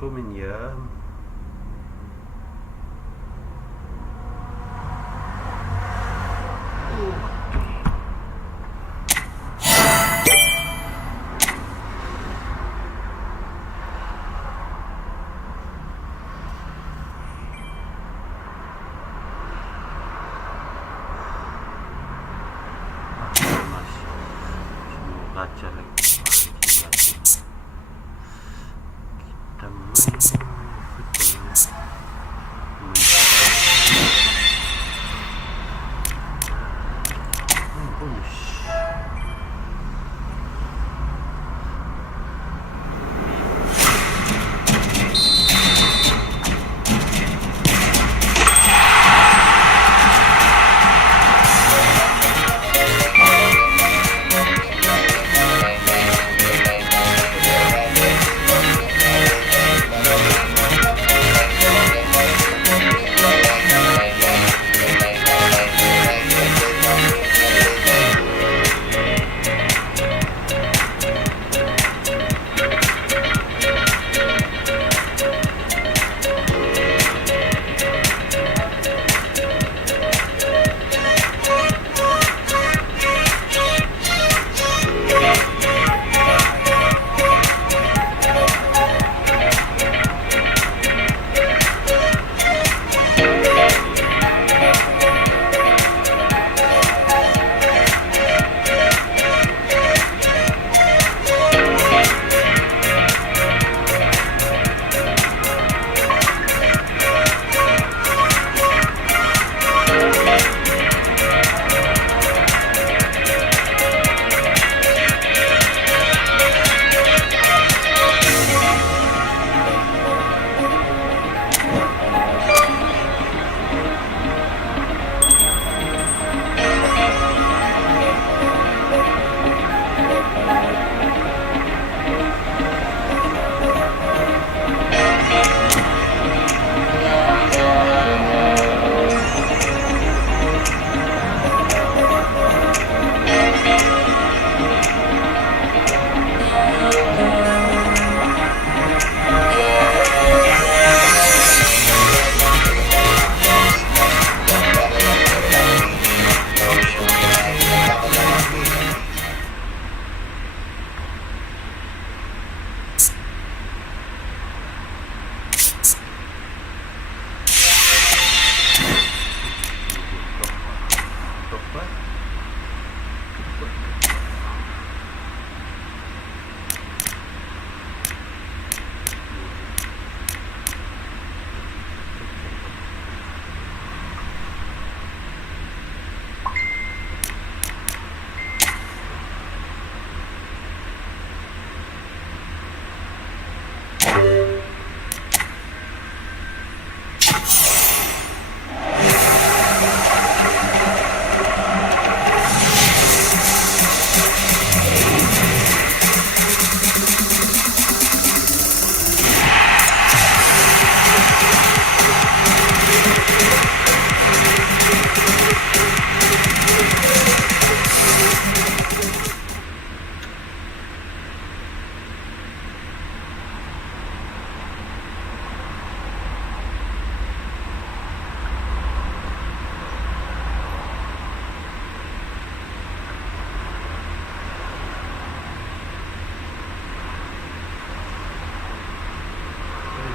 komen ya. Baca lagi kita main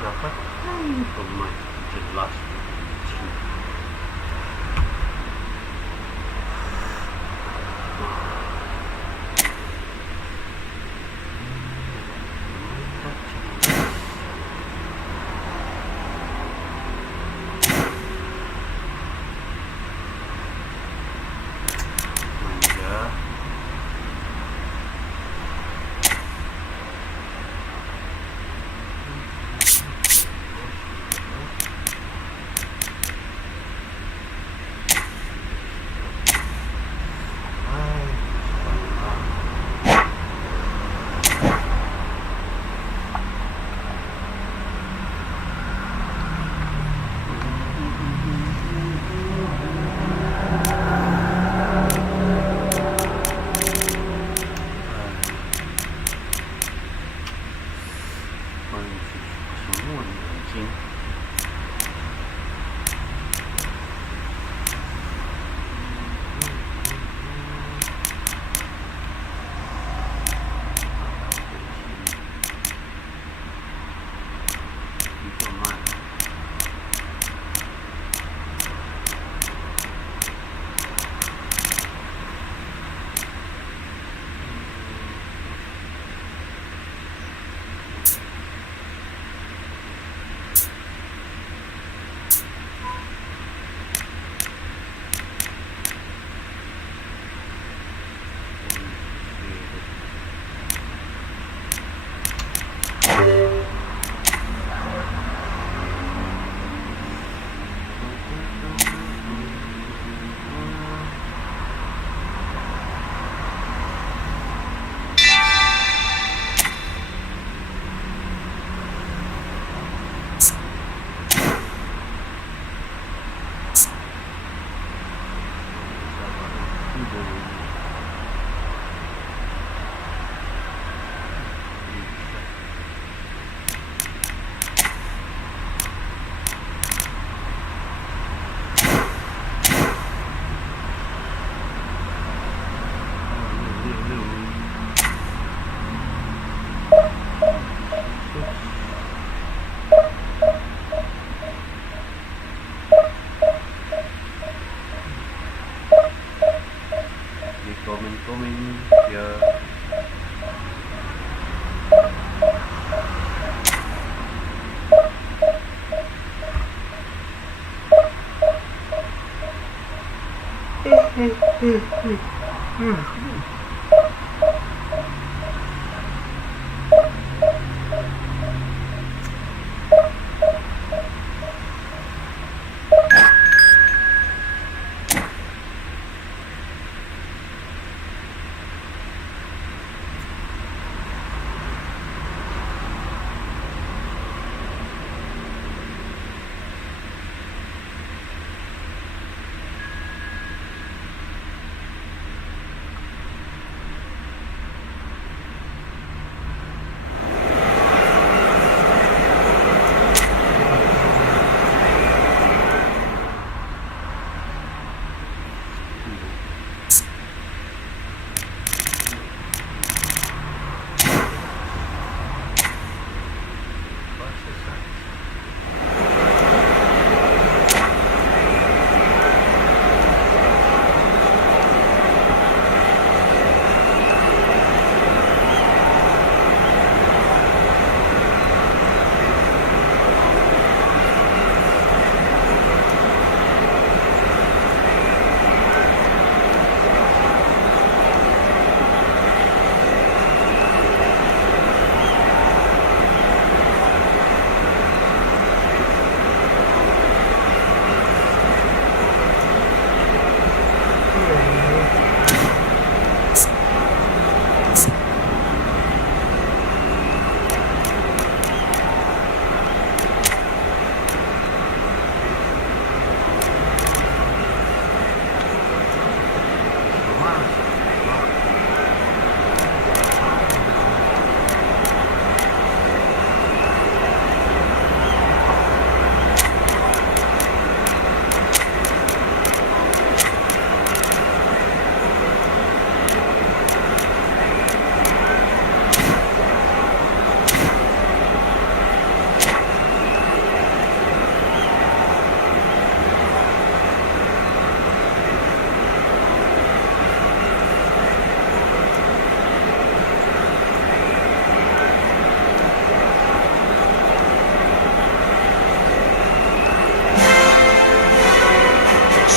dapat pemain jelas King. Coming here.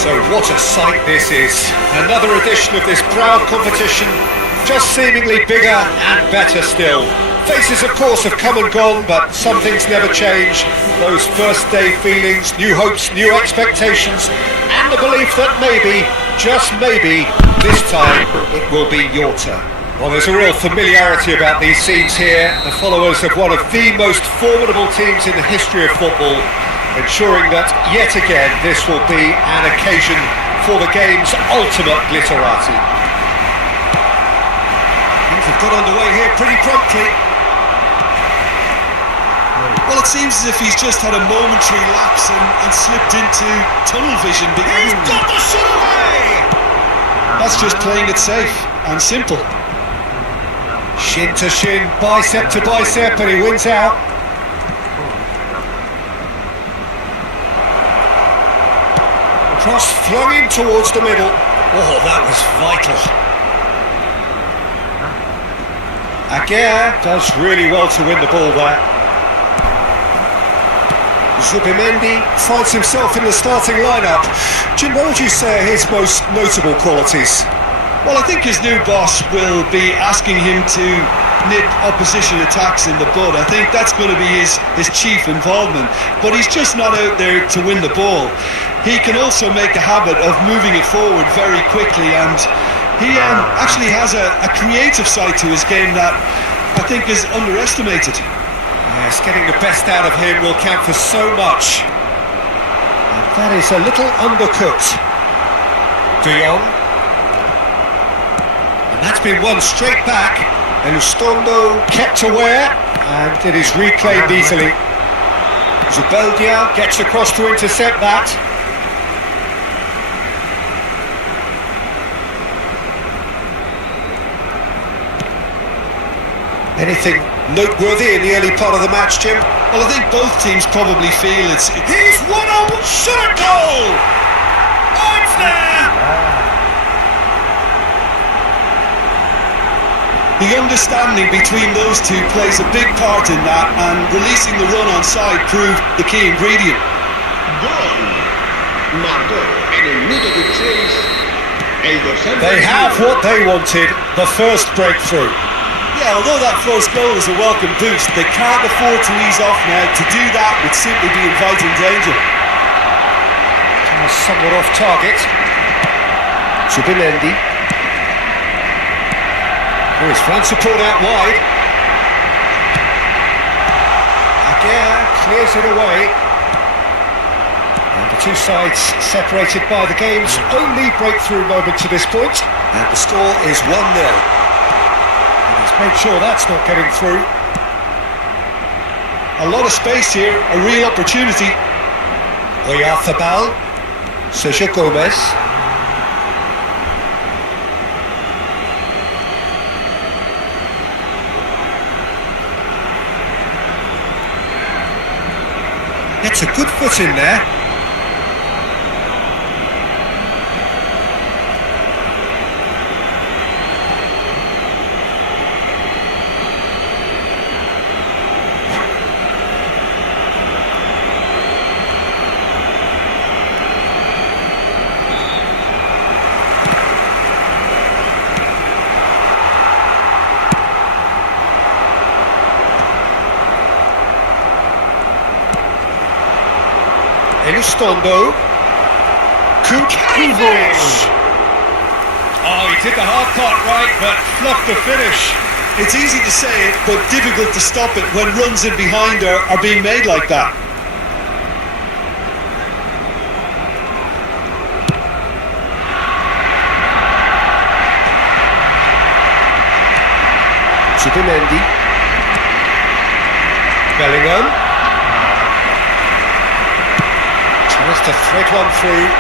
So what a sight this is. Another edition of this proud competition, just seemingly bigger and better still. Faces of course have come and gone, but some things never change. Those first day feelings, new hopes, new expectations, and the belief that maybe, just maybe, this time it will be your turn. Well, there's a real familiarity about these scenes here. The followers of one of the most formidable teams in the history of football, ensuring that yet again this will be an occasion for the game's ultimate glitterati. Things have got underway here pretty promptly. Well, it seems as if he's just had a momentary lapse and slipped into tunnel vision. He's got the shot away! That's just playing it safe and simple. Shin to shin, bicep to bicep, and he wins out. Cross flung in towards the middle. Oh, that was vital. Aguirre does really well to win the ball there. Zubimendi finds himself in the starting lineup. Jim, what would you say are his most notable qualities? Well, I think his new boss will be asking him to nip opposition attacks in the bud. I think that's going to be his chief involvement. But he's just not out there to win the ball. He can also make a habit of moving it forward very quickly, and he actually has a creative side to his game that I think is underestimated. Yes, getting the best out of him will count for so much. And that is a little undercooked. De Jong. And that's been won straight back. Elustondo kept aware, and it is reclaimed easily. Zubeldia gets across to intercept that. Anything noteworthy in the early part of the match, Jim? Well, I think both teams probably feel it's... He's won on shot goal! Oh, it's there! The understanding between those two plays a big part in that, and releasing the run on side proved the key ingredient. Gol. Marcó en el minuto 16 el dorsal. They have what they wanted, the first breakthrough. Yeah, although that first goal is a welcome boost, they can't afford to ease off now. To do that would simply be inviting danger. Somewhat off target. Zubimendi. Oh, his front support out wide. Aguirre clears it away. And the two sides separated by the game's only breakthrough moment to this point. And the score is 1-0. Make sure that's not getting through. A lot of space here, a real opportunity. Oyarzabal, Sergio Gomez. Gets a good foot in there. Elustondo. Kukovic. Oh, he did the hard part right, but fluffed the finish. It's easy to say it, but difficult to stop it when runs in behind are being made like that. Zubimendi. Bellingham. Tries to thread one through.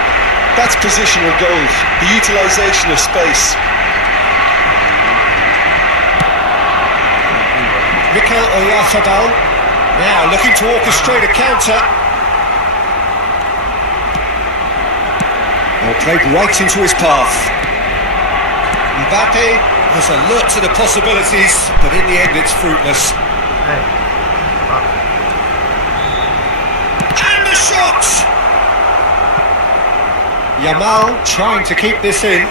That's positional goals, the utilisation of space. Mikel Oyarzabal now looking to orchestrate a counter. Well, played right into his path. Mbappe was alert to the possibilities, but in the end it's fruitless. And the shot! Yamal trying to keep this in.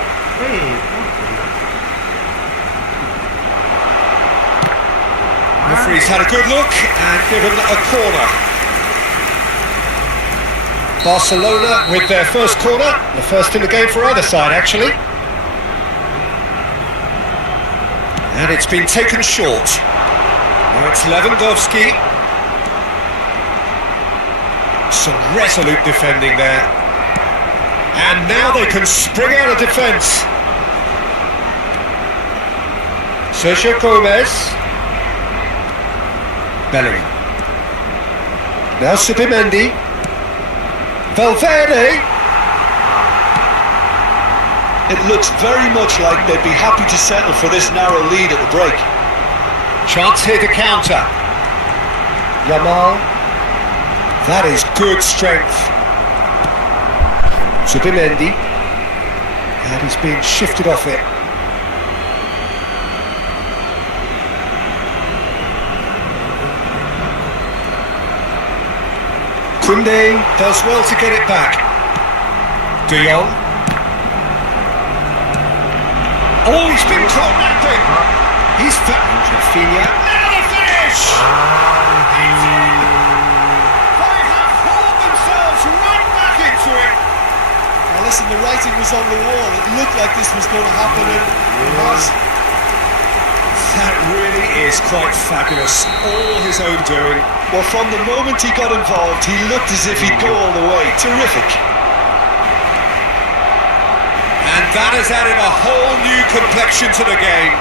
Referee's had a good look and given a corner. Barcelona with their first corner, the first in the game for either side actually. And it's been taken short. Now it's Lewandowski. Some resolute defending there. And now they can spring out of defence. Sergio Gomez. Bellingham. Now Subimendi. Valverde. It looks very much like they'd be happy to settle for this narrow lead at the break. Chance here to counter. Yamal. That is good strength. Subimendi. And he's being shifted off it. Kunde does well to get it back. De Jong. Oh, he's been caught napping. He's found Rafinha. Now the finish! They have hauled themselves right back into it. Now listen, the writing was on the wall. It looked like this was going to happen, and it has. That really is quite fabulous. All his own doing. Well, from the moment he got involved, he looked as if he'd go all the way. Terrific. And that has added a whole new complexion to the game.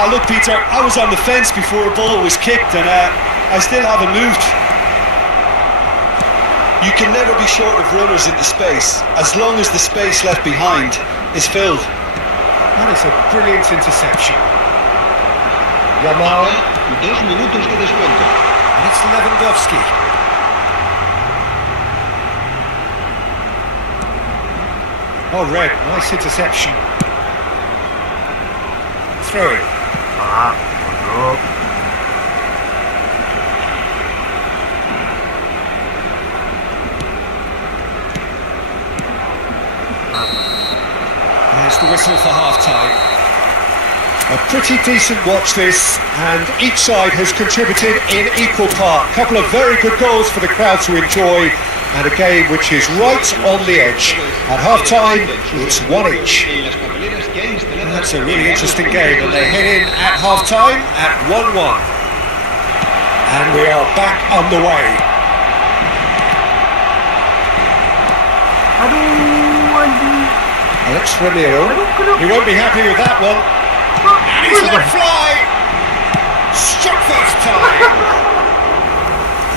Oh, look, Peter, I was on the fence before a ball was kicked, and I still haven't moved. You can never be short of runners into space, as long as the space left behind is filled. That is a brilliant interception. Yamal. 2 minutos de descuento. And it's Lewandowski. Oh, Red, nice interception. Throw it. Bodoh. There's the whistle for half-time. A pretty decent watch this, and each side has contributed in equal part. A couple of very good goals for the crowd to enjoy, and a game which is right on the edge. At half-time, it's 1-1. And that's a really interesting game, and they head in at half-time at 1-1. And we are back underway. Aduh, anjing. Alex Ramiro, he won't be happy with that one. And he's let fly! Struck first time!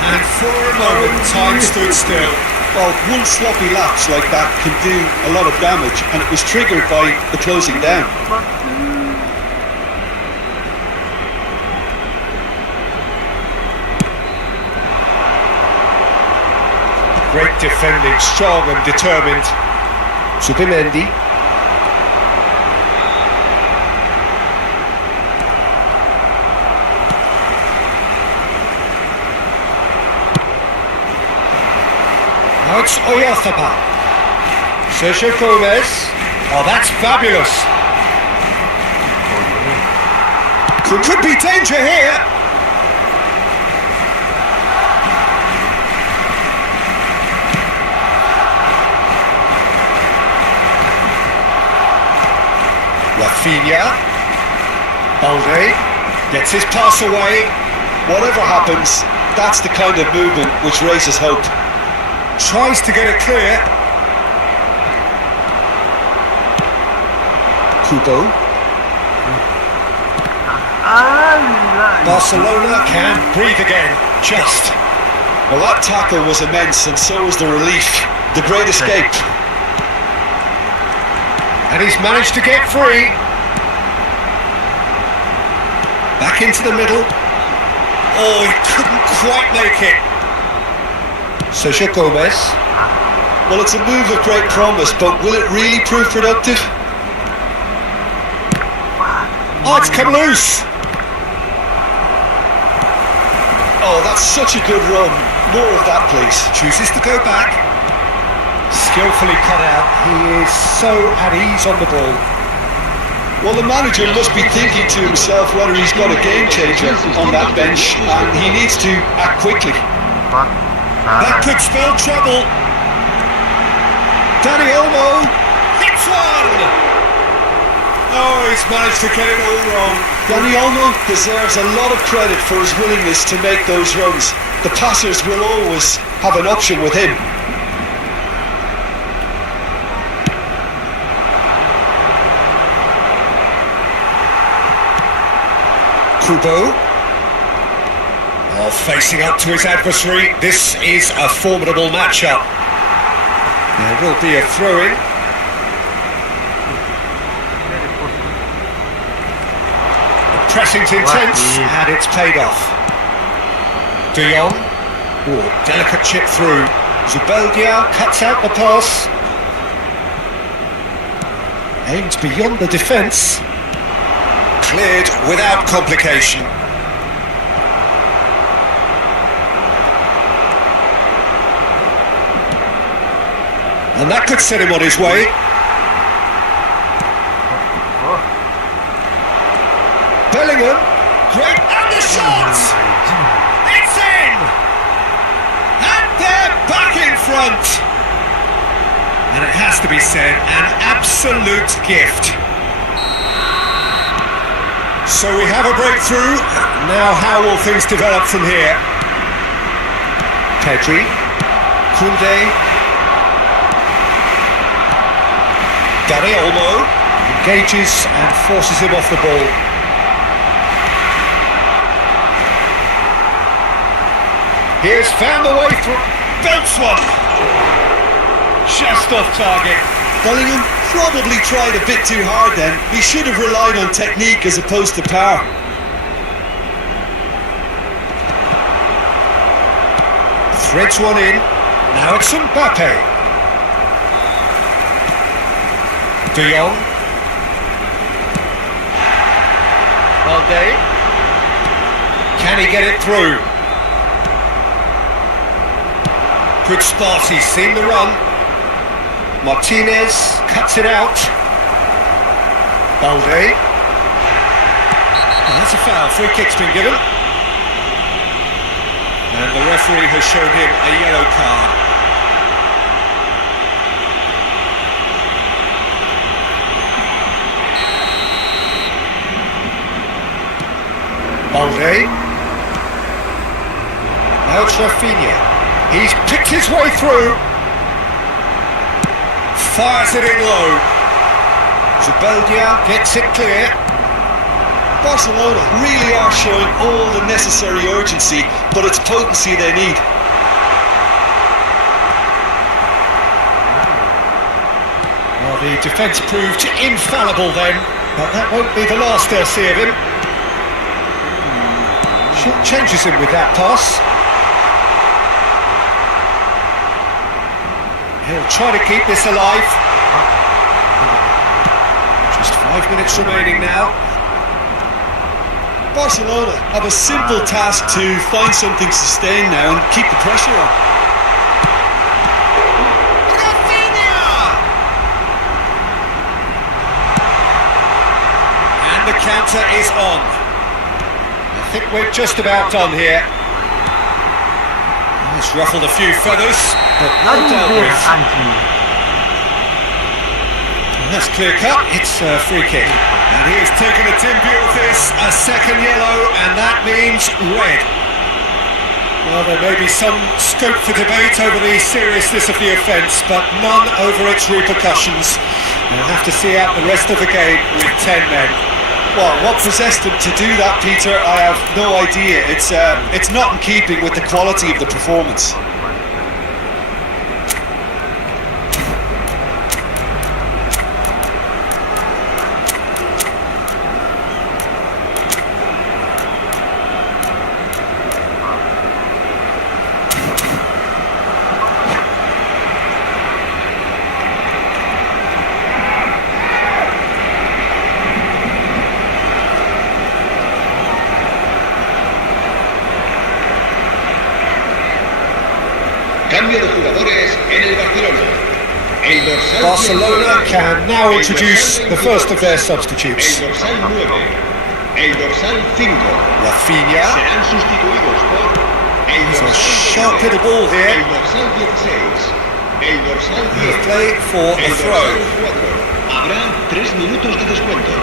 And for a moment, time stood still. Well, one sloppy lapse like that can do a lot of damage, and it was triggered by the closing down. Great defending, strong and determined. Subimendi. Now it's Oyarzabal. Sergio Gomez. Oh, that's fabulous. Could be danger here. Rafinha. Balde gets his pass away. Whatever happens, that's the kind of movement which raises hope. Tries to get it clear. Kubo. Barcelona can breathe again. Just. Well, that tackle was immense, and so was the relief. The great escape. And he's managed to get free. Back into the middle. Oh, he couldn't quite make it. Sergio Gomez. Well, it's a move of great promise, but will it really prove productive? Oh, it's come loose. Oh, that's such a good run. More of that, please. Chooses to go back. Skillfully cut out. He is so at ease on the ball. Well, the manager must be thinking to himself whether he's got a game changer on that bench, and he needs to act quickly. That could spell trouble. Dani Olmo hits one. Oh, he's managed to get it all wrong. Dani Olmo deserves a lot of credit for his willingness to make those runs. The passers will always have an option with him. Kubo. Well, facing up to his adversary, this is a formidable matchup. There will be a throw-in. The pressing's intense, and it's paid off. De Jong. Oh, delicate chip through. Zubeldia cuts out the pass. Aims beyond the defence. Cleared without complication. And that could set him on his way. Bellingham, great, and the shot! It's in! And they're back in front! And it has to be said, an absolute gift. So we have a breakthrough. Now how will things develop from here? Pedri, Koundé, Dani Olmo engages and forces him off the ball. Here's found the way through. Belts one! Just off target. Bellingham probably tried a bit too hard then. He should have relied on technique as opposed to power. Threads one in. Now it's Mbappe. De Jong. Balde. Can he get it through? Good spot, he's seen the run. Martinez cuts it out. Balde. That's a foul, free kick's been given. And the referee has shown him a yellow card. Balde. Now it's Rafinha. He's picked his way through. Fires it in low. Zubeldia gets it clear. Barcelona really are showing all the necessary urgency, but it's potency they need. Well, the defence proved infallible then, but that won't be the last they'll see of him. Changes him with that pass. He'll try to keep this alive. Just 5 minutes remaining now. Barcelona have a simple task to find something sustained now and keep the pressure on. Rafinha! And the counter is on. I think we're just about done here. It's ruffled a few feathers, but well dealt with. And that's clear cut, it's a free kick. And he has taken a dim view of this, a second yellow, and that means red. Well, there may be some scope for debate over the seriousness of the offence, but none over its repercussions. We'll have to see out the rest of the game with 10 men. Well, what possessed him to do that, Peter, I have no idea. It's not in keeping with the quality of the performance. Cambio de jugadores en el Barcelona. El dorsal Barcelona can now introduce the first of their substitutes. El dorsal 9, el dorsal 5 Rafinha. serán sustituidos por el It's a dorsal sharp 9, little ball here. el dorsal 16, el dorsal He'll 10, play for a el throw. dorsal 4. Habrá 3 minutos de descuento.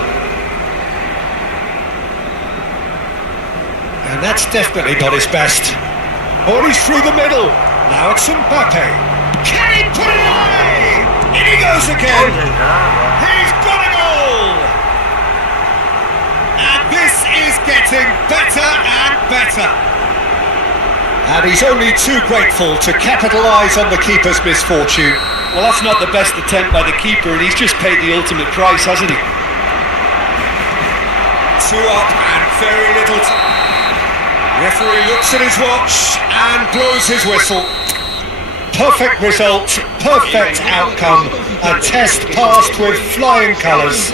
And that's definitely not his best. Oh, he's through the middle. Now it's Mbappe. Can he put it away? In he goes again. He's got a goal. And this is getting better and better. And he's only too grateful to capitalise on the keeper's misfortune. Well, that's not the best attempt by the keeper, and he's just paid the ultimate price, hasn't he? 2 up and very little time. Referee looks at his watch and blows his whistle. Perfect result, perfect outcome. A test passed with flying colours.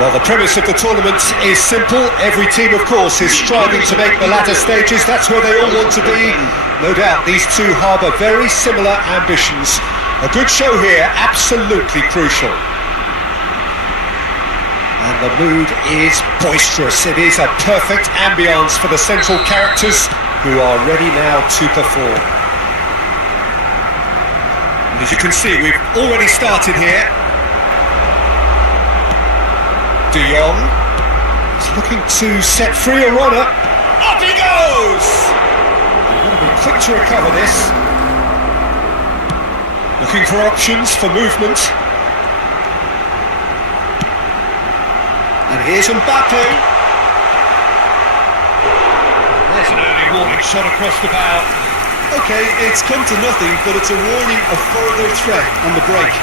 Well, the premise of the tournament is simple. Every team, of course, is striving to make the latter stages. That's where they all want to be. No doubt these two harbour very similar ambitions. A good show here, absolutely crucial. And the mood is boisterous. It is a perfect ambience for the central characters who are ready now to perform. And as you can see, we've already started here. De Jong is looking to set free a runner. Up he goes! You've got to be quick to recover this. Looking for options for movement. And here's Mbappe. There's an early warning shot across the bow. Okay, it's come to nothing, but it's a warning of further threat on the break.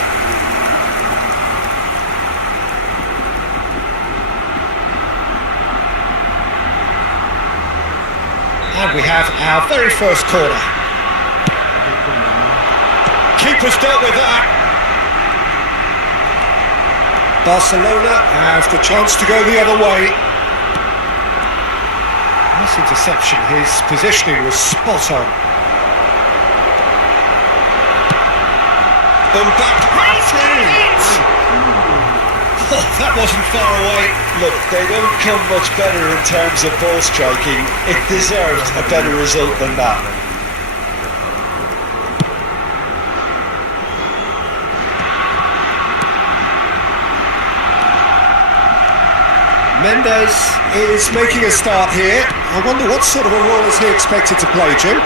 And we have our very first corner. Keeper's dealt with that. Barcelona have the chance to go the other way. Nice interception. His positioning was spot on. Oh, that wasn't far away. Look, they don't come much better in terms of ball striking. It deserved a better result than that. Mendes is making a start here. I wonder what sort of a role is he expected to play, Jim?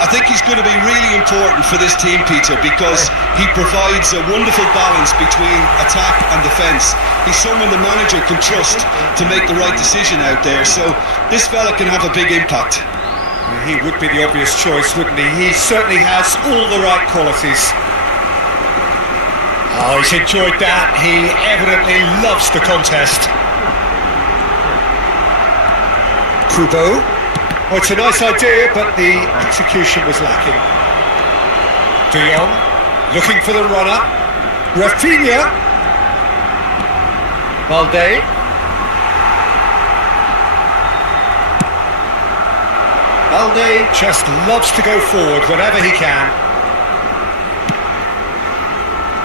I think he's going to be really important for this team, Peter, because he provides a wonderful balance between attack and defence. He's someone the manager can trust to make the right decision out there, so this fella can have a big impact. He would be the obvious choice, wouldn't he? He certainly has all the right qualities. Oh, he's enjoyed that. He evidently loves the contest. Kubo. Oh, it's a nice idea, but the execution was lacking. De Jong, looking for the runner. Rafinha. Balde. Balde just loves to go forward whenever he can.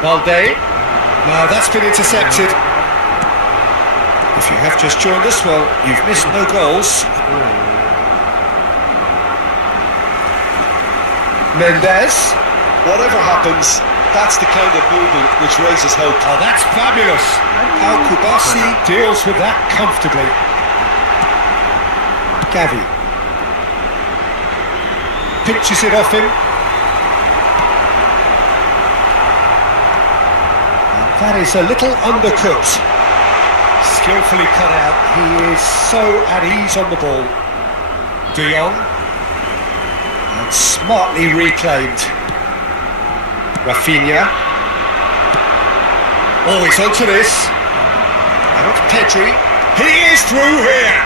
Balde. No, that's been intercepted. If you have just joined us, well, you've missed no goals. Mendes. Whatever happens, that's the kind of movement which raises hope. Oh, that's fabulous. How Kubasi deals with that comfortably. Gavi. Pinches it off him. And that is a little undercooked. Skillfully cut out. He is so at ease on the ball. De Jong. And smartly reclaimed. Rafinha. Oh, he's onto this. And it's Pedri. He is through here.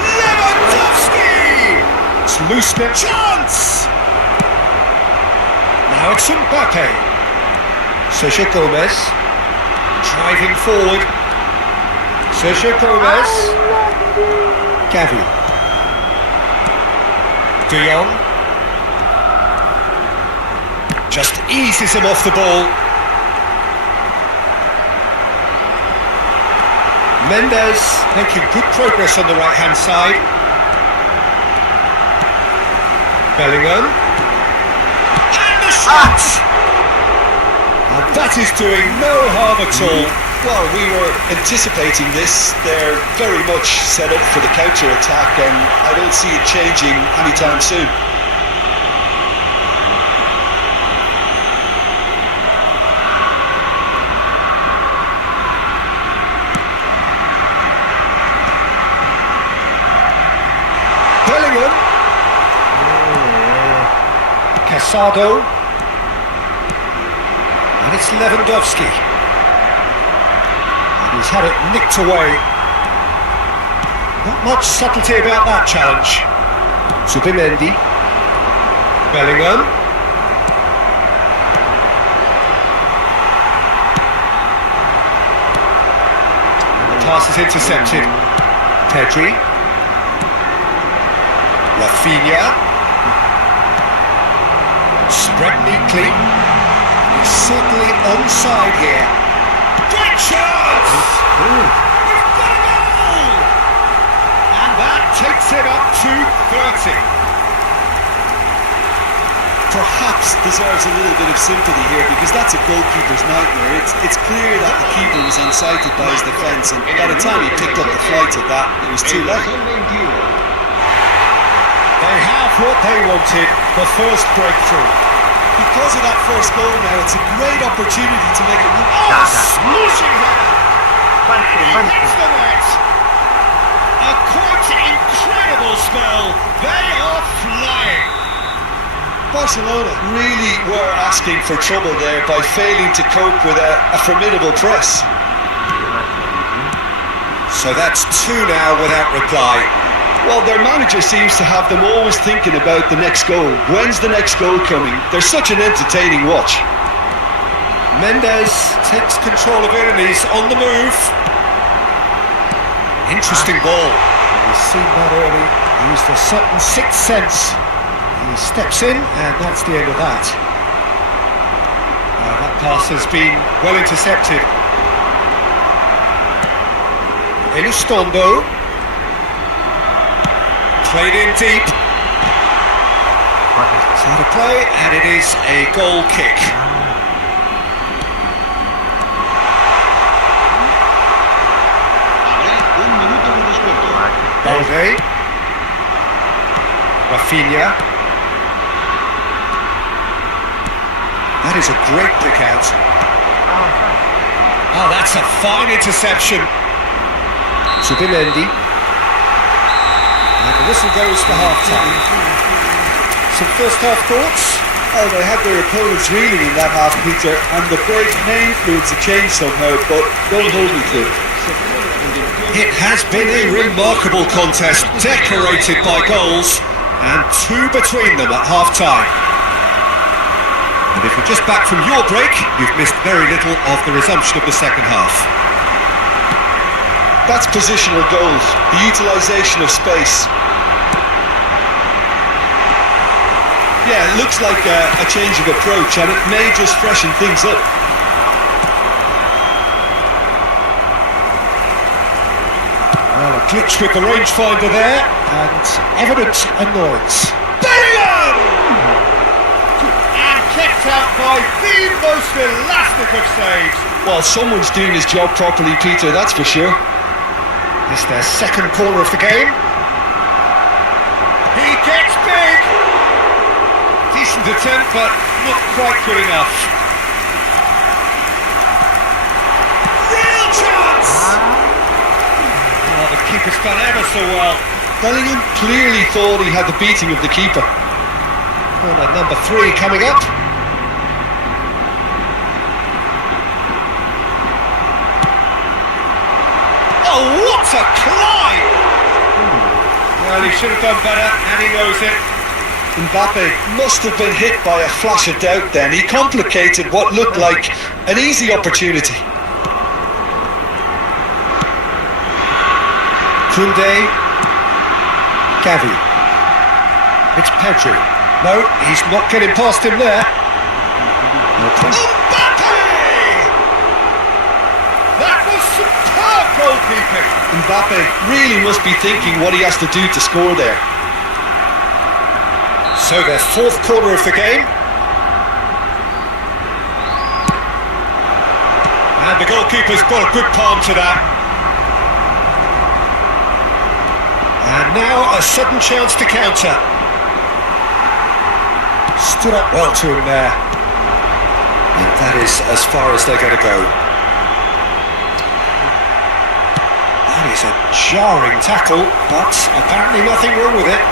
Lewandowski! It's loose net chance! Now it's Mbappe. Sergio Gomez. Driving forward. Sergio Gomez. Gavi. De Jong. Just eases him off the ball. Mendes making good progress on the right-hand side. Bellingham. And the shot! And that is doing no harm at all. Well, we were anticipating this. They're very much set up for the counter-attack, and I don't see it changing anytime soon. Bellingham. Casado. And it's Lewandowski. He's had it nicked away. Not much subtlety about that challenge. Zubimendi. Bellingham. And the pass is intercepted. Pedri. Rafinha. Spread neatly. He's certainly onside here. Great chance! We've got a goal! And that takes it up to 30. Perhaps deserves a little bit of sympathy here, because that's a goalkeeper's nightmare. It's clear that the keeper was unsighted by his defence, and by the time he picked up the flight of that, it was too late. They have what they wanted, the first breakthrough. Because of that first goal now, it's a great opportunity to make it. Oh, smashing header! He hits the net! A quite incredible spell. They are flying. Barcelona really were asking for trouble there by failing to cope with a formidable press. So that's two now without reply. Well, their manager seems to have them always thinking about the next goal. When's the next goal coming? They're such an entertaining watch. Mendes takes control of it and he's on the move. Interesting ball. We've seen that early. Used a certain sixth sense. He steps in and that's the end of that. That pass has been well intercepted. Elizondo. Played in deep. It's out of play, and it is a goal kick. Habrá un Mode. Rafinha. That is a great pick out. Oh, that's a fine interception. Subimendi. And the whistle goes for half-time. Some first-half thoughts? Oh, they had their opponents reeling in that half, Peter, and the break may influence a change somehow, but don't hold me to it. It has been a remarkable contest, decorated by goals, and two between them at half-time. And if you're just back from your break, you've missed very little of the resumption of the second half. That's positional goals, the utilisation of space. Yeah, it looks like a change of approach, and it may just freshen things up. Well, a glitch with the rangefinder there, and evident annoyance. Bellingham! And kept out by the most elastic of saves. Well, someone's doing his job properly, Peter, that's for sure. It's their second corner of the game. He gets big! Decent attempt, but not quite good enough. Real chance! Oh, the keeper's done ever so well. Bellingham clearly thought he had the beating of the keeper. Corner number 3 coming up. Oh, what a climb! Well, he should have done better, and he knows it. Mbappe must have been hit by a flash of doubt then. He complicated what looked like an easy opportunity. Koundé. Gavi. It's Pedri. No, he's not getting past him there. Mbappe! That was superb goalkeeping. Mbappe really must be thinking what he has to do to score there. So their fourth corner of the game. And the goalkeeper's got a good palm to that. And now a sudden chance to counter. Stood up well to him there. And that is as far as they're going to go. That is a jarring tackle, but apparently nothing wrong with it.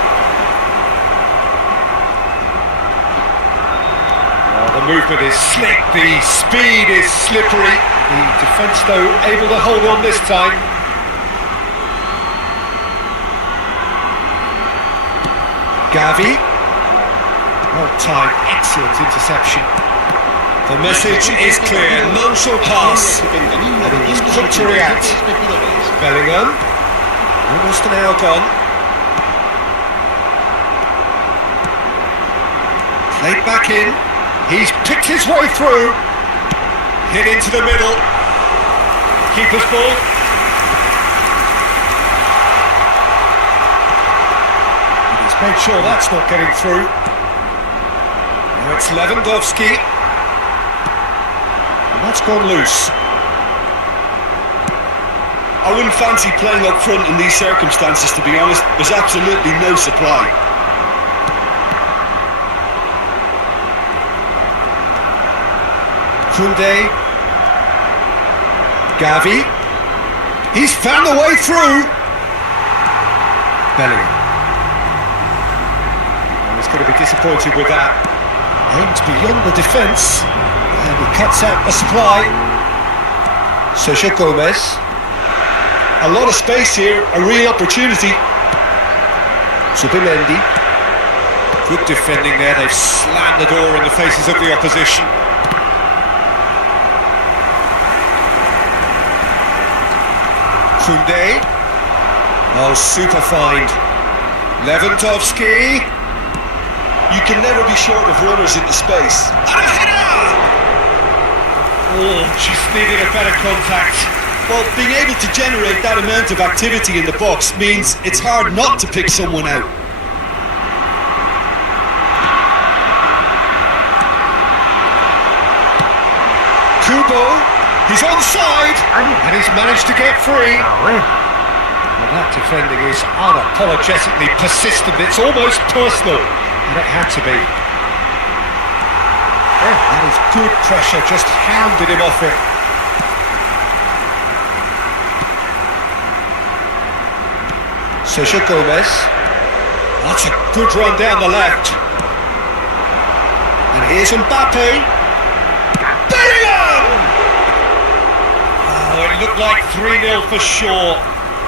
The movement is slick, the speed is slippery. The defence, though, able to hold on this time. Gavi. Well timed, excellent interception. The message is clear, none shall pass. And he's quick to react. Bellingham. Almost an hour gone. Played back in. He's picked his way through. Hit into the middle. Keeper's ball. And he's made sure that's not getting through. Now it's Lewandowski. And that's gone loose. I wouldn't fancy playing up front in these circumstances, to be honest. There's absolutely no supply. Koundé. Gavi. He's found a way through. Bellingham. Well, he's going to be disappointed with that. Aimed beyond the defence. And he cuts out the supply. Sergio Gomez. A lot of space here, a real opportunity. Subimendi. Good defending there. They've slammed the door in the faces of the opposition. Koundé. Oh, super find. Lewandowski. You can never be short of runners into space. And a header! Oh, just needed a better contact. Well, being able to generate that amount of activity in the box means it's hard not to pick someone out. Kubo, he's onside, and he's managed to get free. Ah ouais. Well, That defending is unapologetically persistent. It's almost personal, and it had to be. That is good pressure, just hounded him off it. Sergio Gomez. That's a good run down the left. And here's Mbappe. Bellingham! Oh, it looked like 3-0 for sure.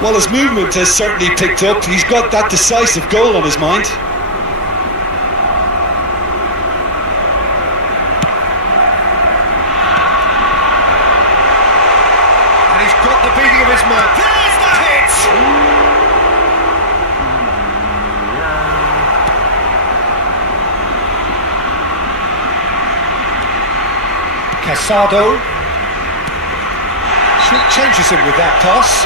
Well, his movement has certainly picked up. He's got that decisive goal on his mind. And he's got the beating of his man. There's the hit! Casado. Changes him with that pass.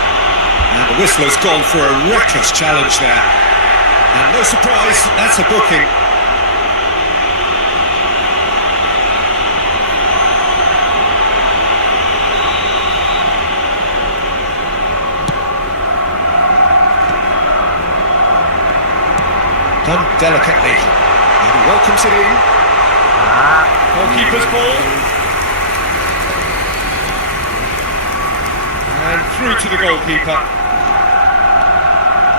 And the whistler's gone for a reckless challenge there. And no surprise, that's a booking. Done delicately. And he welcomes it in. Goalkeeper's ball. And through to the goalkeeper.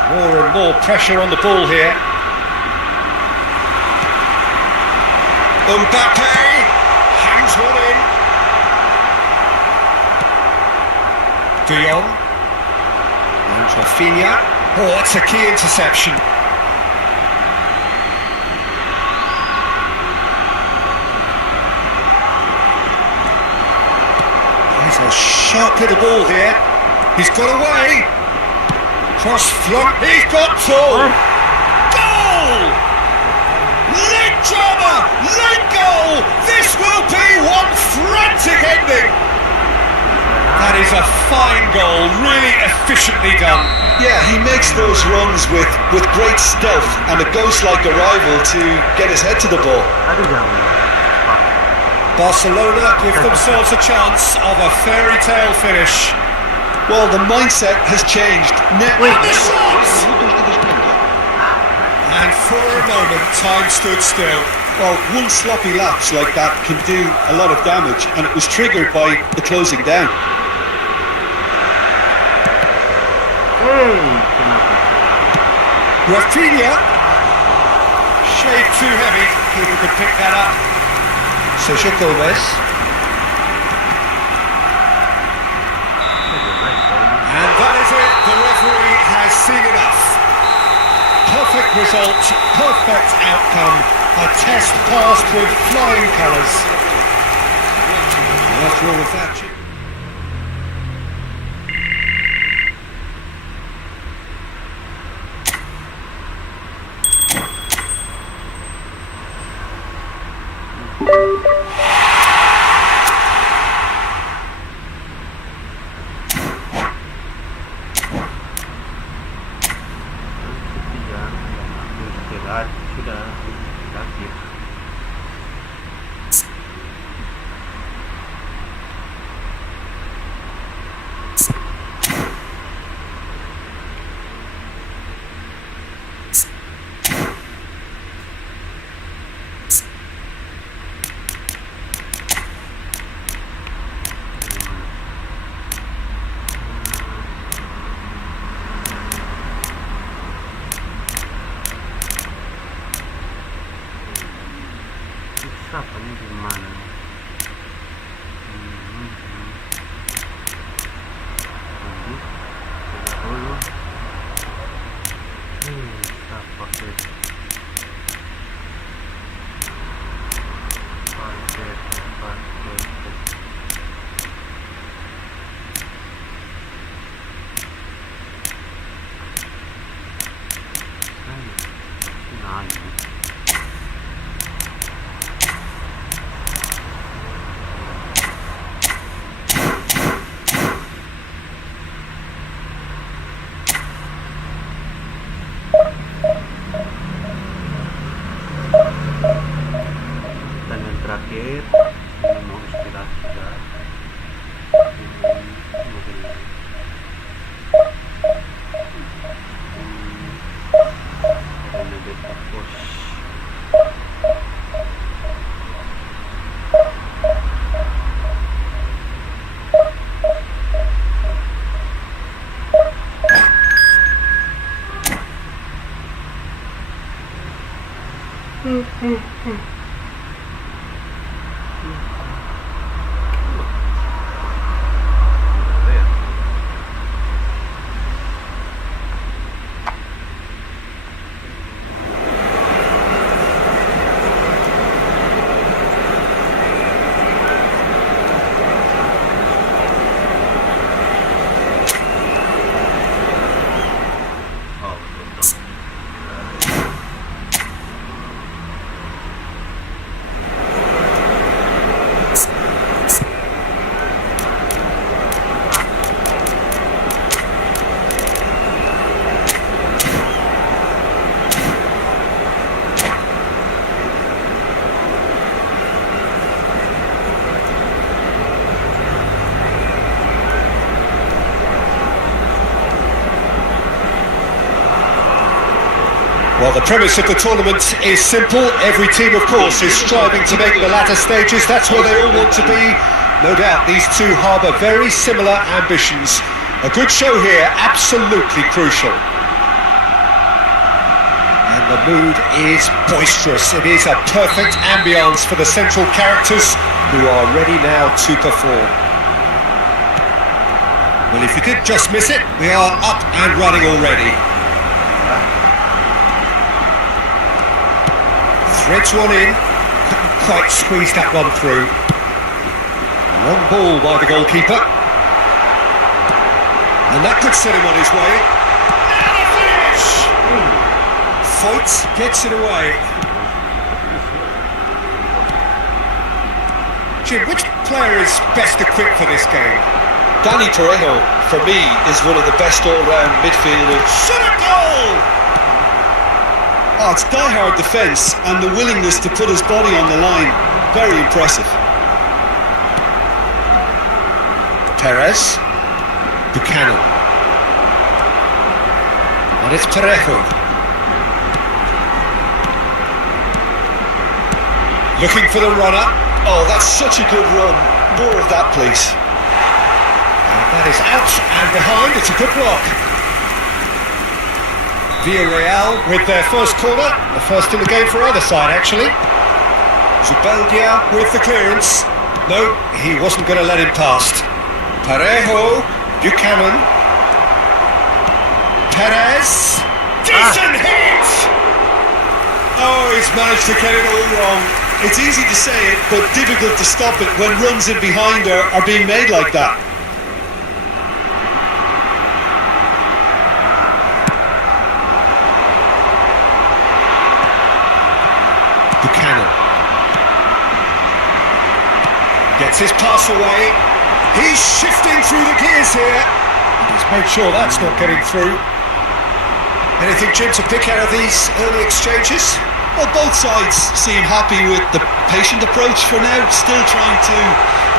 More and more pressure on the ball here. Mbappe hangs one in. De Jong. And Rafinha. Oh, that's a key interception. There's a sharp little ball here. He's got away. Cross flung, he's got two! Goal! Late drama! Late goal! This will be one frantic ending! That is a fine goal, really efficiently done. Yeah, he makes those runs with great stealth and a ghost-like arrival to get his head to the ball. Barcelona give themselves a chance of a fairy tale finish. Well, the mindset has changed. And the shots! And for a moment, time stood still. Well, one sloppy lapse like that can do a lot of damage, and it was triggered by the closing down. Rafinha. Shade too heavy. Keeper could pick that up. Sergio Gomez. And that is it, the referee has seen enough. Perfect result, perfect outcome, a test passed with flying colours. After all of that... Sudah berakhir. Well, the premise of the tournament is simple. Every team, of course, is striving to make the latter stages. That's where they all want to be. No doubt these two harbour very similar ambitions. A good show here, absolutely crucial. And the mood is boisterous. It is a perfect ambience for the central characters who are ready now to perform. Well, if you did just miss it, we are up and running already. Threads one in, couldn't quite squeeze that one through. Long ball by the goalkeeper. And that could set him on his way. Now the finish! Foyt gets it away. Jim, which player is best equipped for this game? Danny Parejo, for me, is one of the best all-round midfielders. Shot a goal! Oh, it's die-hard defence and the willingness to put his body on the line. Very impressive. Perez. Buchanan. And it's Parejo. Looking for the runner. Oh, that's such a good run. More of that, please. And that is out and behind. It's a good block. Villarreal with their first corner, the first in the game for either side actually. Zubeldia with the clearance. No, he wasn't going to let him past. Parejo, Buchanan, Perez, decent hit! Oh, he's managed to get it all wrong. It's easy to say it, but difficult to stop it when runs in behind are being made like that. Buchanan gets his pass away. He's shifting through the gears here. And he's made sure that's not getting through. Anything, Jim, to pick out of these early exchanges? Well, both sides seem happy with the patient approach for now, still trying to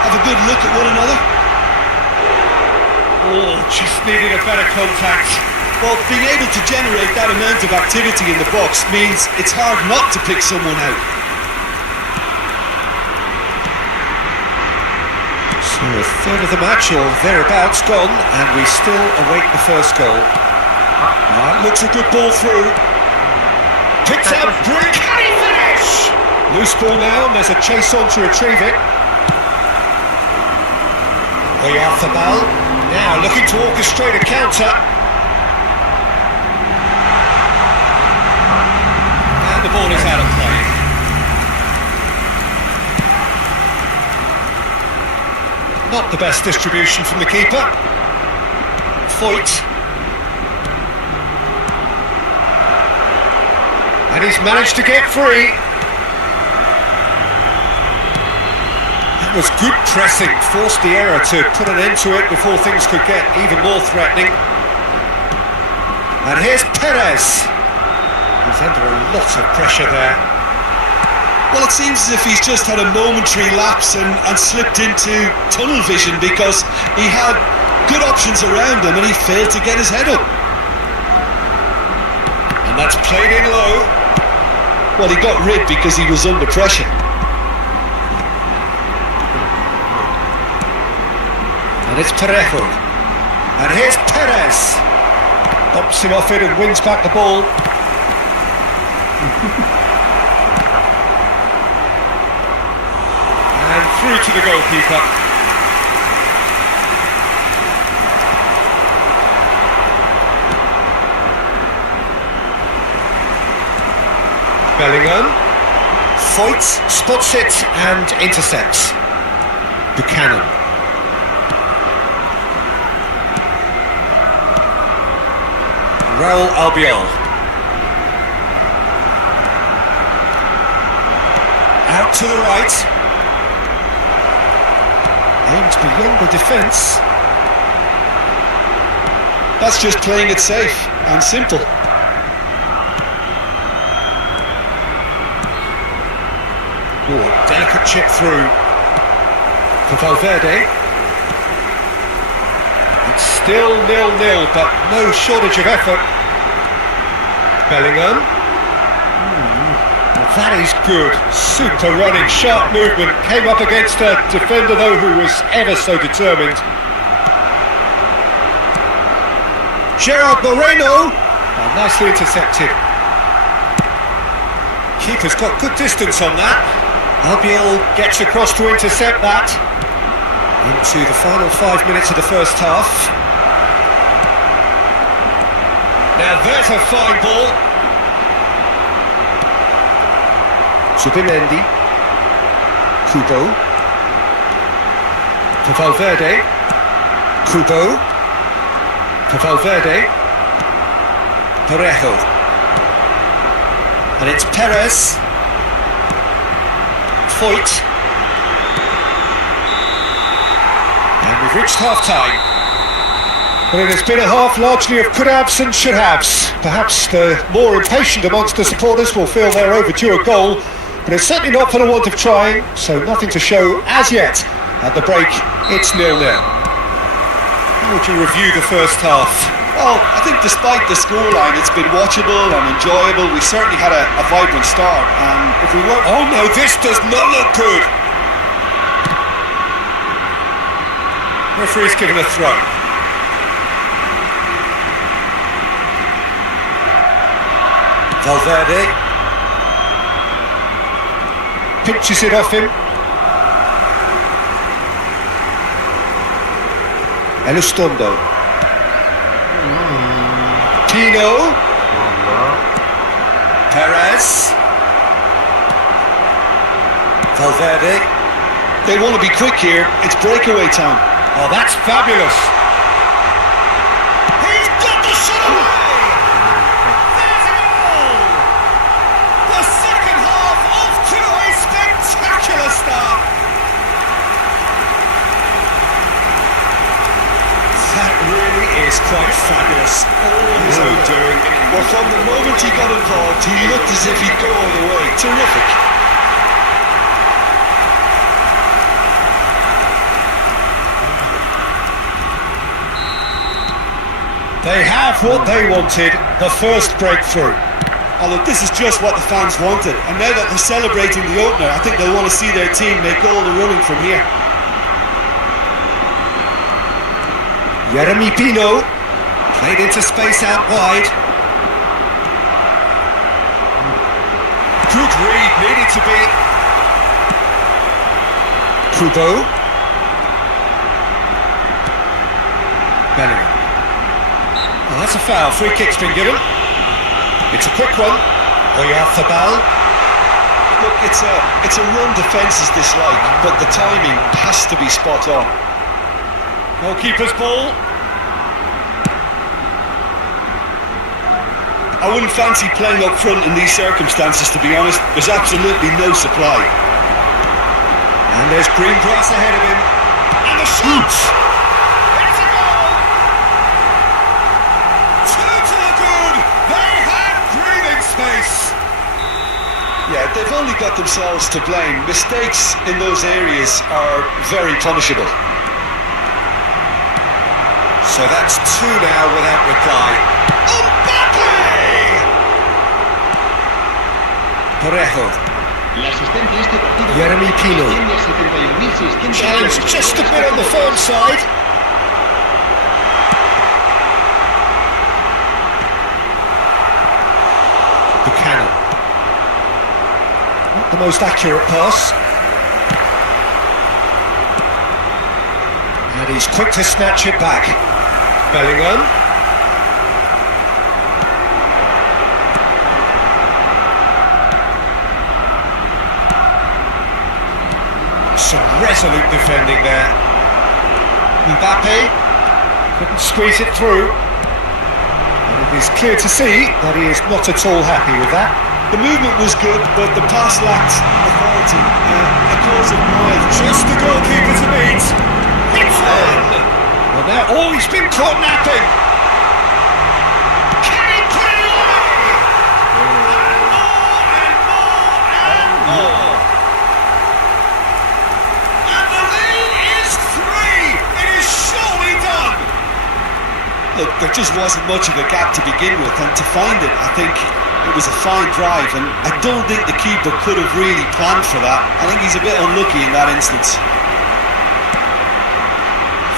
have a good look at one another. Oh, just needed a better contact. Well, being able to generate that amount of activity in the box means it's hard not to pick someone out. So a third of the match or thereabouts gone, and we still await the first goal. That looks a good ball through. Picked up, brilliant. Can he finish? Loose ball now, and there's a chase on to retrieve it. Oyarthabal now looking to orchestrate a counter. And the ball is out of play. Not the best distribution from the keeper. Foyt. And he's managed to get free. That was good pressing, forced the error to put an end to it before things could get even more threatening. And here's Perez. He's under a lot of pressure there. Well, it seems as if he's just had a momentary lapse and slipped into tunnel vision because he had good options around him and he failed to get his head up. And that's played in low. Well, he got rid because he was under pressure. And it's Parejo. And here's Perez. Bumps him off it and wins back the ball. And through to the goalkeeper. Bellingham. Foyt spots it and intercepts. Buchanan. Raul Albiol. Out to the right. Aims beyond the defence. That's just playing it safe and simple. Oh, delicate chip through for Valverde. It's still 0-0, but no shortage of effort. Bellingham. That is good. Super running, sharp movement. Came up against a defender, though, who was ever so determined. Gerard Moreno. Oh, nicely intercepted. Keeper's got good distance on that. Albiol gets across to intercept that. Into the final 5 minutes of the first half. Now there's a fine ball. Zubimendi. Kubo. For Valverde. Kubo. For Valverde. Parejo. And it's Perez. Foyt. And we've reached half-time. Well, it has been a half largely of could-haves and should-haves. Perhaps the more impatient amongst the supporters will feel they're overdue a goal, but it's certainly not for the want of trying, so nothing to show as yet. At the break, it's 0-0. How would you review the first half? Well, I think despite the scoreline, it's been watchable and enjoyable. We certainly had a vibrant start, and if we were... Oh no, this does not look good! Referee's given a throw. Valverde pinches it off him. Elustondo. Pino. Perez. Valverde. They want to be quick here. It's breakaway time. Oh, that's fabulous. He's got the shot away. There's a goal. The second half off to a spectacular start. That really is quite fabulous. All his own doing. Well, from the moment he got involved, he looked as if he'd go all the way. Terrific. They have what they wanted, the first breakthrough. Oh, look, this is just what the fans wanted. And now that they're celebrating the opener, I think they'll want to see their team make all the running from here. Yeremy Pino played into space out wide. Good read, needed to be. Kubo. Bellingham. Oh, that's a foul. Free kick's been given. It's a quick one. Oyarzabal. Look, it's a run defence is dislike, but the timing has to be spot on. Goalkeeper's ball. I wouldn't fancy playing up front in these circumstances, to be honest. There's absolutely no supply. And there's green grass ahead of him. And the shot! It's a goal! 2 to the good! They have breathing space! Yeah, they've only got themselves to blame. Mistakes in those areas are very punishable. So that's 2 now without reply. Mbappe! Parejo. Yeremy Pino. Challenge just a bit on the firm side. Buchanan. Not the most accurate pass. And he's quick to snatch it back. Bellingham. Some resolute defending there. Mbappe couldn't squeeze it through. And it is clear to see that he is not at all happy with that. The movement was good, but the pass lacked authority. A cause of pride. Just the goalkeeper to beat. It's on! Well now, oh, he's been caught napping! Can he put it away? And more, and more, and more! And the lead is 3! It is surely done! Look, there just wasn't much of a gap to begin with, and to find it, I think it was a fine drive, and I don't think the keeper could have really planned for that. I think he's a bit unlucky in that instance.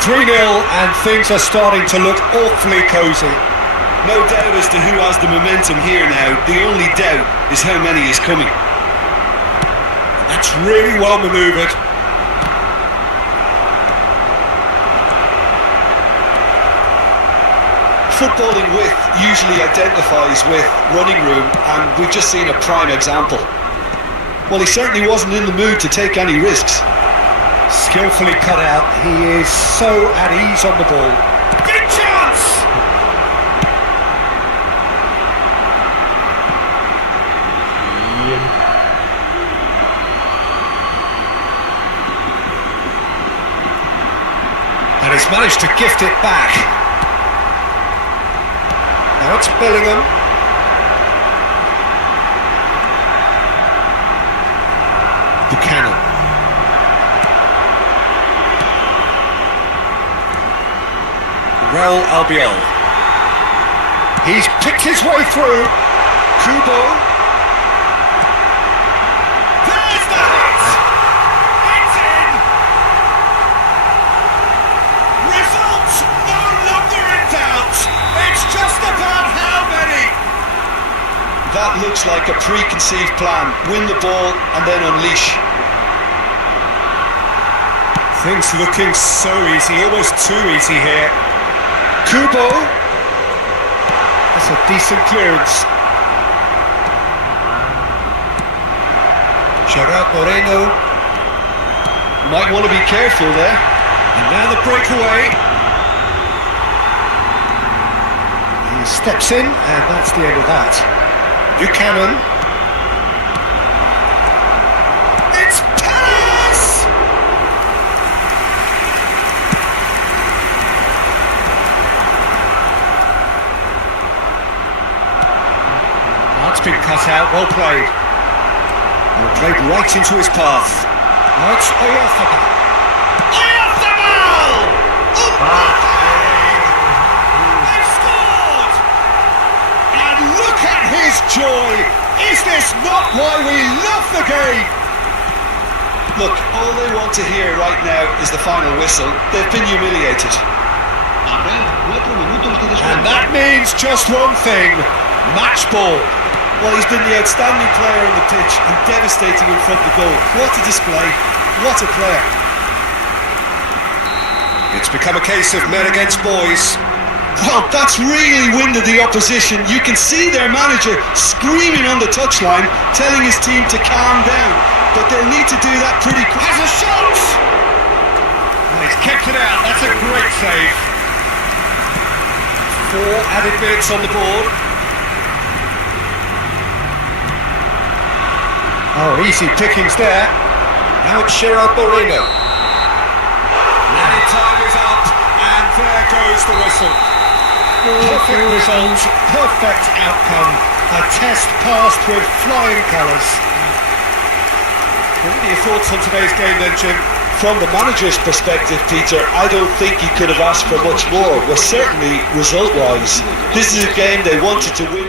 3-0 and things are starting to look awfully cosy. No doubt as to who has the momentum here now. The only doubt is how many is coming. That's really well manoeuvred. Footballing width usually identifies with running room, and we've just seen a prime example. Well, he certainly wasn't in the mood to take any risks. Skillfully cut out. He is so at ease on the ball. Big chance! And he's managed to gift it back. Now it's Bellingham. Buchanan. Raul Albiol. He's picked his way through. Kubo. There's the hit! It's in! Results no longer in doubt. It's just about how many. That looks like a preconceived plan. Win the ball and then unleash. Things looking so easy, almost too easy here. Kubo. That's a decent clearance. Gerard Moreno. Might want to be careful there. And now the breakaway. He steps in, and that's the end of that. Buchanan. It's Palace! That's been cut out, well played. And played right into his path. Now it's Oyarzabal. Oyarzabal! They've scored! And look at his joy! Is this not why we love the game? Look, all they want to hear right now is the final whistle. They've been humiliated. And that means just one thing, match ball. Well, he's been the outstanding player on the pitch and devastating in front of the goal. What a display, what a player. It's become a case of men against boys. Well, that's really winded the opposition. You can see their manager screaming on the touchline, telling his team to calm down. But they'll need to do that pretty quick. Has a shot! And he's kept it out, that's a great save. 4 added minutes on the board. Oh, easy pickings there. Now it's Gerard Moreno. Added time is up, and there goes the whistle. Perfect result, perfect outcome. A test passed with flying colours. What are your thoughts on today's game then, Jim? From the manager's perspective, Peter, I don't think he could have asked for much more. Well, certainly result-wise. This is a game they wanted to win.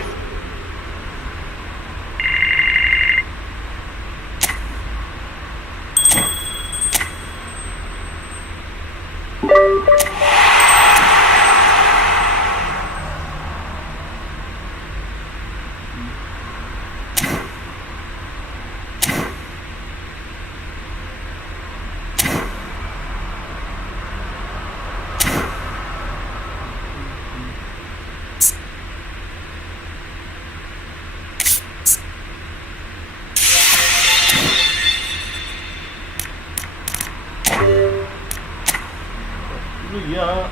Yeah.